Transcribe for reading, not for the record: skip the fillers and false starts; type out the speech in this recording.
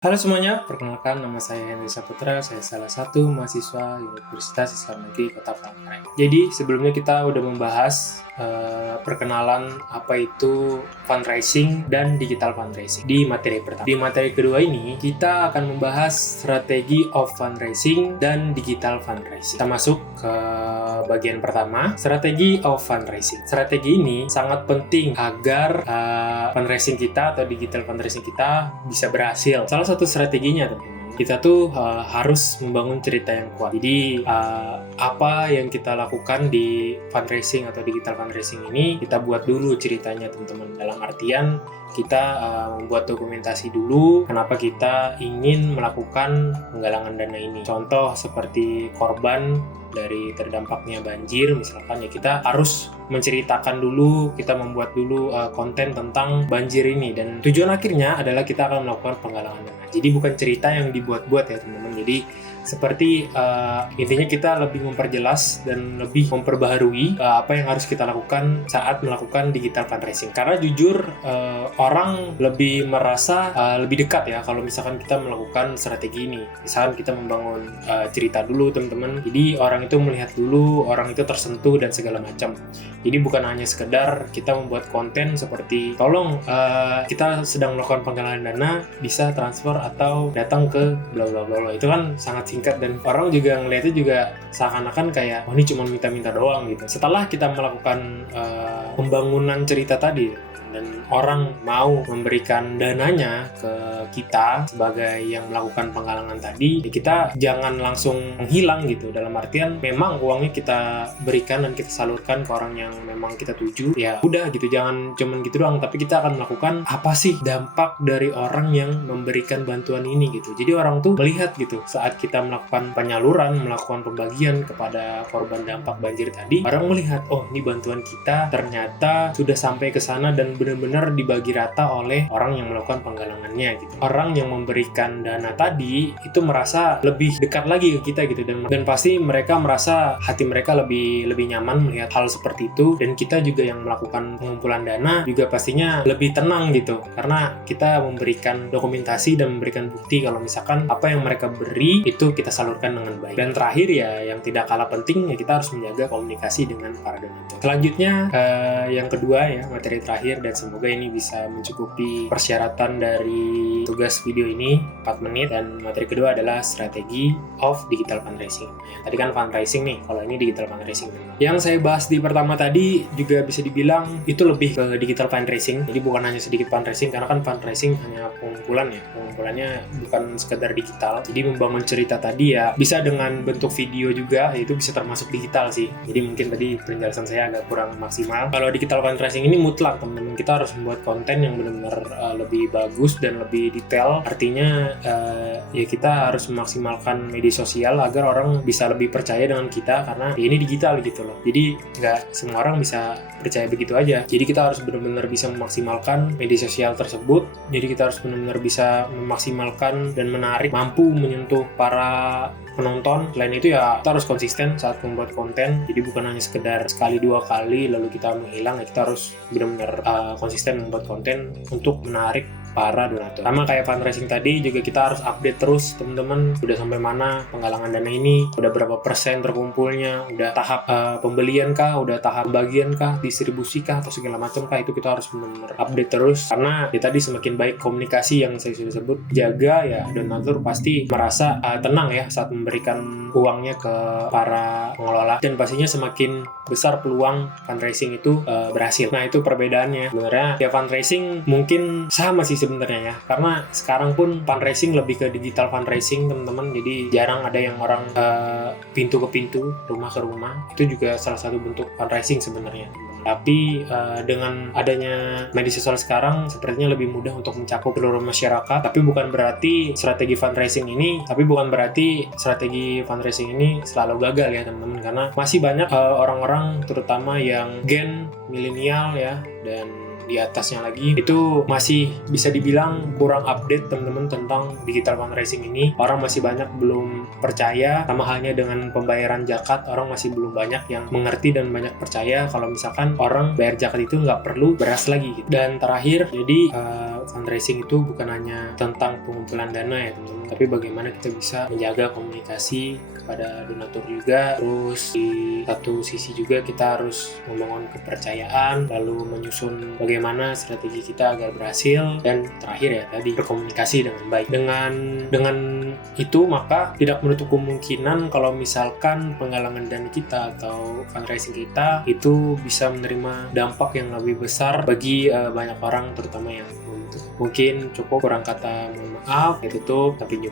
Halo semuanya, perkenalkan nama saya Henry Saputra, saya salah satu mahasiswa Universitas Islam Negeri Kota Palangkaraya. Jadi sebelumnya kita udah membahas perkenalan apa itu fundraising dan digital fundraising di materi pertama. Di materi kedua ini kita akan membahas strategi of fundraising dan digital fundraising. Kita masuk ke bagian pertama, strategi of fundraising. Strategi ini sangat penting agar fundraising kita atau digital fundraising kita bisa berhasil. Salah satu strateginya teman-teman, kita tuh harus membangun cerita yang kuat. Jadi apa yang kita lakukan di fundraising atau digital fundraising ini, kita buat dulu ceritanya teman-teman. Dalam artian kita membuat dokumentasi dulu kenapa kita ingin melakukan penggalangan dana ini. Contoh seperti korban dari terdampaknya banjir misalkan, ya kita harus menceritakan dulu, kita membuat dulu konten tentang banjir ini, dan tujuan akhirnya adalah kita akan melakukan penggalangan dana. Jadi bukan cerita yang dibuat-buat ya teman-teman. Jadi seperti intinya kita lebih memperjelas dan lebih memperbaharui apa yang harus kita lakukan saat melakukan digital fundraising. Karena jujur orang lebih merasa lebih dekat ya kalau misalkan kita melakukan strategi ini. Misalkan kita membangun cerita dulu teman-teman. Jadi orang itu melihat dulu, orang itu tersentuh dan segala macam. Jadi bukan hanya sekedar kita membuat konten seperti tolong kita sedang melakukan penggalangan dana, bisa transfer atau datang ke bla bla bla. Itu kan sangat singkat dan orang juga ngeliatnya juga seakan-akan kayak ini cuma minta-minta doang gitu. Setelah kita melakukan pembangunan cerita tadi dan orang mau memberikan dananya ke kita sebagai yang melakukan penggalangan tadi, ya kita jangan langsung menghilang gitu. Dalam artian memang uangnya kita berikan dan kita salurkan ke orang yang memang kita tuju, ya udah gitu, jangan cuman gitu doang, tapi kita akan melakukan apa sih dampak dari orang yang memberikan bantuan ini gitu. Jadi orang tuh melihat gitu saat kita melakukan penyaluran, melakukan pembagian kepada korban dampak banjir tadi, orang melihat oh ini bantuan kita ternyata sudah sampai ke sana dan benar-benar dibagi rata oleh orang yang melakukan penggalangannya gitu. Orang yang memberikan dana tadi itu merasa lebih dekat lagi ke kita gitu, dan pasti mereka merasa hati mereka lebih nyaman melihat hal seperti itu, dan kita juga yang melakukan pengumpulan dana juga pastinya lebih tenang gitu karena kita memberikan dokumentasi dan memberikan bukti kalau misalkan apa yang mereka beri itu kita salurkan dengan baik. Dan terakhir ya yang tidak kalah penting, ya kita harus menjaga komunikasi dengan para donatur. Selanjutnya yang kedua ya, materi terakhir, dan semoga ini bisa mencukupi persyaratan dari tugas video ini 4 menit, dan materi kedua adalah strategi of digital fundraising. Tadi kan fundraising nih, kalau ini digital fundraising. Yang saya bahas di pertama tadi juga bisa dibilang itu lebih ke digital fundraising, jadi bukan hanya sedikit fundraising, karena kan fundraising hanya pengumpulan ya, pengumpulannya bukan sekedar digital. Jadi membangun cerita tadi ya bisa dengan bentuk video juga, itu bisa termasuk digital sih. Jadi mungkin tadi penjelasan saya agak kurang maksimal. Kalau digital fundraising ini mutlak teman-teman, kita harus membuat konten yang benar-benar lebih bagus dan lebih detail. Artinya ya kita harus memaksimalkan media sosial agar orang bisa lebih percaya dengan kita, karena ya ini digital gitu loh. Jadi nggak semua orang bisa percaya begitu aja. Jadi kita harus benar-benar bisa memaksimalkan media sosial tersebut. Jadi kita harus benar-benar bisa memaksimalkan dan menarik, mampu menyentuh para penonton. Selain itu ya kita harus konsisten saat membuat konten. Jadi bukan hanya sekedar sekali dua kali lalu kita menghilang, ya kita harus benar-benar konsisten membuat konten untuk menarik para donatur. Sama kayak fundraising tadi juga kita harus update terus teman-teman, udah sampai mana penggalangan dana ini, udah berapa persen terkumpulnya, udah tahap pembelian kah, udah tahap bagian kah, distribusi kah, atau segala macam kah, itu kita harus benar-benar update terus. Karena ya tadi semakin baik komunikasi yang saya sudah sebut, jaga ya donatur pasti merasa tenang ya saat memberikan uangnya ke para pengelola, dan pastinya semakin besar peluang fundraising itu berhasil. Nah itu perbedaannya. Sebenarnya ya fundraising mungkin sama sih sebenarnya ya, karena sekarang pun fundraising lebih ke digital fundraising teman-teman. Jadi jarang ada yang orang pintu ke pintu, rumah ke rumah. Itu juga salah satu bentuk fundraising sebenarnya. Tapi dengan adanya media sosial sekarang sepertinya lebih mudah untuk mencakup seluruh masyarakat. Tapi bukan berarti strategi fundraising ini selalu gagal ya teman-teman, karena masih banyak orang-orang terutama yang gen milenial ya, dan di atasnya lagi itu masih bisa dibilang kurang update teman-teman tentang digital fundraising ini. Orang masih banyak belum percaya. Sama halnya dengan pembayaran zakat, orang masih belum banyak yang mengerti dan banyak percaya kalau misalkan orang bayar zakat itu nggak perlu beras lagi gitu. Dan terakhir, jadi fundraising itu bukan hanya tentang pengumpulan dana ya teman-teman, tapi bagaimana kita bisa menjaga komunikasi kepada donatur juga. Terus di satu sisi juga kita harus membangun kepercayaan, lalu menyusun bagaimana strategi kita agar berhasil, dan terakhir ya tadi berkomunikasi dengan baik. Dengan itu maka tidak menutup kemungkinan kalau misalkan penggalangan dana kita atau fundraising kita itu bisa menerima dampak yang lebih besar bagi banyak orang, terutama yang mungkin cukup kurang kata mohon maaf, ya tutup, sampai jumpa